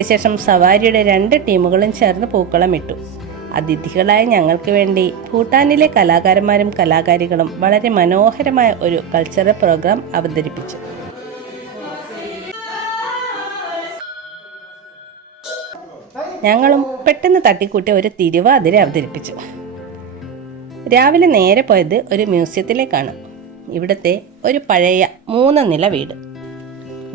ശേഷം സവാരിയുടെ 2 ടീമുകളും ചേർന്ന് പൂക്കളമിട്ടു. അതിഥികളായ ഞങ്ങൾക്ക് വേണ്ടി ഭൂട്ടാനിലെ കലാകാരന്മാരും കലാകാരികളും വളരെ മനോഹരമായ ഒരു കൾച്ചറൽ പ്രോഗ്രാം അവതരിപ്പിച്ചു. ഞങ്ങളും പെട്ടെന്ന് തട്ടിക്കൂട്ടി ഒരു തിരുവാതിര അവതരിപ്പിച്ചു. രാവിലെ നേരെ പോയത് ഒരു മ്യൂസിയത്തിലേക്കാണ്. ഇവിടുത്തെ ഒരു പഴയ 3 നില വീട്.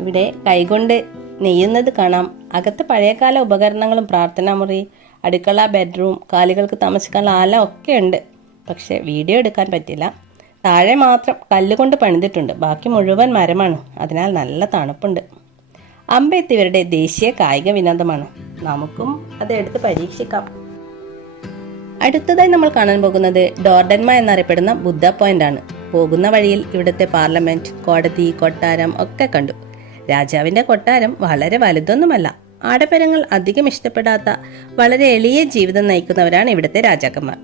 ഇവിടെ കൈകൊണ്ട് നെയ്യുന്നത് കാണാം. അകത്ത് പഴയകാല ഉപകരണങ്ങളും പ്രാർത്ഥനാമുറി, അടുക്കള, ബെഡ്റൂം, കാലികൾക്ക് താമസിക്കാനുള്ള ആല ഒക്കെ ഉണ്ട്. പക്ഷെ വീഡിയോ എടുക്കാൻ പറ്റില്ല. താഴെ മാത്രം കല്ലുകൊണ്ട് പണിതിട്ടുണ്ട്. ബാക്കി മുഴുവൻ മരമാണ്. അതിനാൽ നല്ല തണുപ്പുണ്ട്. അമ്പെയ്ത്ത് ഇവരുടെ ദേശീയ കായിക വിനോദമാണ്. നമുക്കും അത് എടുത്ത് പരീക്ഷിക്കാം. അടുത്തതായി നമ്മൾ കാണാൻ പോകുന്നത് ഡോർഡൻമ എന്നറിയപ്പെടുന്ന ബുദ്ധ പോയിന്റ് ആണ്. പോകുന്ന വഴിയിൽ ഇവിടുത്തെ പാർലമെന്റ്, കോടതി, കൊട്ടാരം ഒക്കെ കണ്ടു. രാജാവിന്റെ കൊട്ടാരം വളരെ വലുതൊന്നുമല്ല. ആഡംബരങ്ങൾ അധികം ഇഷ്ടപ്പെടാത്ത വളരെ എളിയ ജീവിതം നയിക്കുന്നവരാണ് ഇവിടുത്തെ രാജാക്കന്മാർ.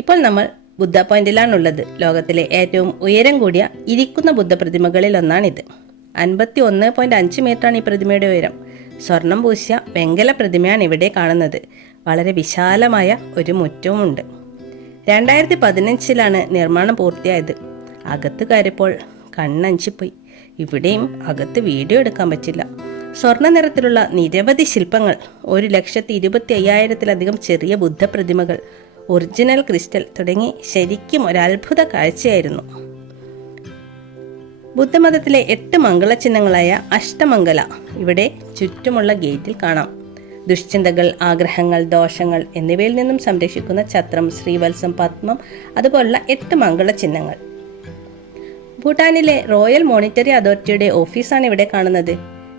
ഇപ്പോൾ നമ്മൾ ബുദ്ധ പോയിന്റിലാണുള്ളത്. ലോകത്തിലെ ഏറ്റവും ഉയരം കൂടിയ ഇരിക്കുന്ന ബുദ്ധ പ്രതിമകളിൽ ഒന്നാണിത്. 51.5 മീറ്ററാണ് ഈ പ്രതിമയുടെ ഉയരം. സ്വർണം പൂശിയ വെങ്കല പ്രതിമയാണ് ഇവിടെ കാണുന്നത്. വളരെ വിശാലമായ ഒരു മുറ്റവുമുണ്ട്. 2015 നിർമ്മാണം പൂർത്തിയായത്. അകത്ത് കയറിയപ്പോൾ കണ്ണഞ്ചിപ്പോയി. ഇവിടെയും അകത്ത് വീഡിയോ എടുക്കാൻ പറ്റില്ല. സ്വർണ്ണ നിറത്തിലുള്ള നിരവധി ശില്പങ്ങൾ, 1,25,000-ലധികം ചെറിയ ബുദ്ധ പ്രതിമകൾ, ഒറിജിനൽ ക്രിസ്റ്റൽ തുടങ്ങി ശരിക്കും ഒരത്ഭുത കാഴ്ചയായിരുന്നു. ബുദ്ധമതത്തിലെ 8 മംഗളചിഹ്നങ്ങളായ അഷ്ടമംഗല ഇവിടെ ചുറ്റുമുള്ള ഗേറ്റിൽ കാണാം. ദുശ്ചിന്തകൾ, ആഗ്രഹങ്ങൾ, ദോഷങ്ങൾ എന്നിവയിൽ നിന്നും സംരക്ഷിക്കുന്ന ഛത്രം, ശ്രീവത്സം, പത്മം, അതുപോലുള്ള 8 മംഗളചിഹ്നങ്ങൾ. ഭൂട്ടാനിലെ റോയൽ മോണിറ്ററി അതോറിറ്റിയുടെ ഓഫീസാണ് ഇവിടെ കാണുന്നത്.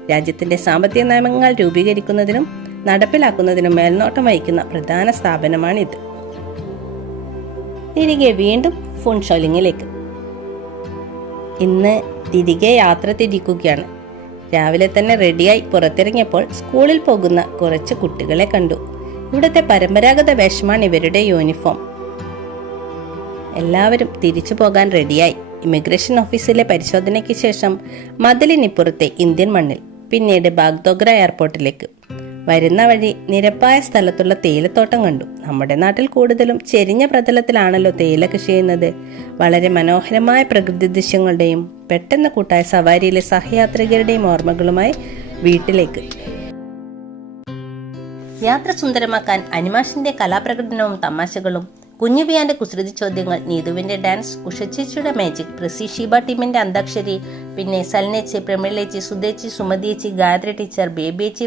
രാജ്യത്തിന്റെ സാമ്പത്തിക നിയമങ്ങൾ രൂപീകരിക്കുന്നതിനും നടപ്പിലാക്കുന്നതിനും മേൽനോട്ടം വഹിക്കുന്ന പ്രധാന സ്ഥാപനമാണിത്. തിരികെ വീണ്ടും ഫുൻഷോലിങ്ങിലേക്ക്. ഇന്ന് തിരികെ യാത്ര തിരിക്കുകയാണ്. രാവിലെ തന്നെ റെഡിയായി പുറത്തിറങ്ങിയപ്പോൾ സ്കൂളിൽ പോകുന്ന കുറച്ച് കുട്ടികളെ കണ്ടു. ഇവിടുത്തെ പരമ്പരാഗത വേഷമാണ് ഇവരുടെ യൂണിഫോം. എല്ലാവരും തിരിച്ചു പോകാൻ റെഡിയായി. ഇമിഗ്രേഷൻ ഓഫീസിലെ പരിശോധനയ്ക്ക് ശേഷം മതിലിനിപ്പുറത്തെ ഇന്ത്യൻ മണ്ണിൽ, പിന്നീട് ബാഗ്ദോഗ്ര എയർപോർട്ടിലേക്ക്. വരുന്ന വഴി നിരപ്പായ സ്ഥലത്തുള്ള തേയിലത്തോട്ടം കണ്ടു. നമ്മുടെ നാട്ടിൽ കൂടുതലും ചെരിഞ്ഞ പ്രതലത്തിലാണല്ലോ തേയില കൃഷി ചെയ്യുന്നത്. വളരെ മനോഹരമായ പ്രകൃതി ദൃശ്യങ്ങളുടെയും പെട്ടെന്ന് കൂട്ടായ സവാരിയിലെ സഹയാത്രികരുടെയും ഓർമ്മകളുമായി വീട്ടിലേക്ക്. യാത്ര സുന്ദരമാക്കാൻ അനിമാഷിന്റെ കലാപ്രകടനവും തമാശകളും, കുഞ്ഞുവിയാന്റെ കുസൃതി ചോദ്യങ്ങൾ, നീതുവിന്റെ ഡാൻസ്, ഉഷച്ചേച്ചിയുടെ മാജിക്, പ്രസി ഷീബ ടീമിന്റെ അന്താക്ഷരി, പിന്നെ സൽനേച്ചി, പ്രമിളേച്ചി, സുധേച്ചി, സുമതിയേച്ചി, ഗായത്രി ടീച്ചർ, ബേബിയേച്ചി,